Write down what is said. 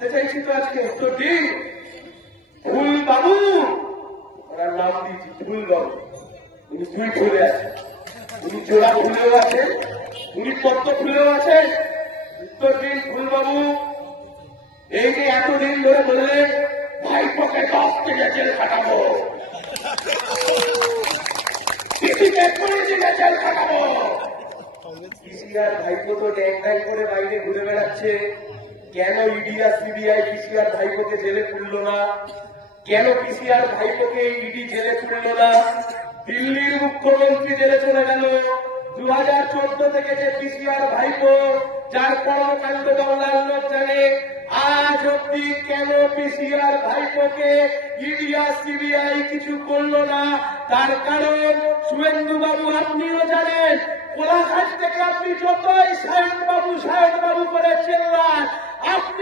চাইছি তো আজকে তো ঠিক ফুল বাবু, ওনার নাম দিয়েছি ফুল বাবু। উনি দুই ফুলে আছে, উনি জোড়া ফুলেও আছে, উনি পদ্ম ফুলেও আছে। উত্তর দিন ফুল বাবু, এই যে এতদিন ধরে বললেন ভাইপোকে 10 থেকে জেল খাটাবো, পিসিকে 20 থেকে জেল খাটাবো। পিসিআর ভাইপো তো ড্যাং ড্যাং করে বাইরে ঘুরে বেড়াচ্ছে। কেন ইডি আর সিবিআই পিসিআর ভাইপোকে জেলে তুললো না? কেন পিসিআর ভাইপোকে ইডি জেলে তুললো না? দিল্লির মুখ্যমন্ত্রী জেলে চলে গেল। 2014 থেকে যে পিসিআর ভাইপো, যার কর্মকাণ্ড বাংলার লোক জানে, আজ অব্দি কেন পিসিআর ভাইপোকে ইডি আর সিবিআই কিছু করলো না? তার কারণ শুভেন্দু বাবু আপনিও জানেন, কোলাঘাট থেকে আপনি যতই সায়ন বাবু করে চেল্লান, আপনি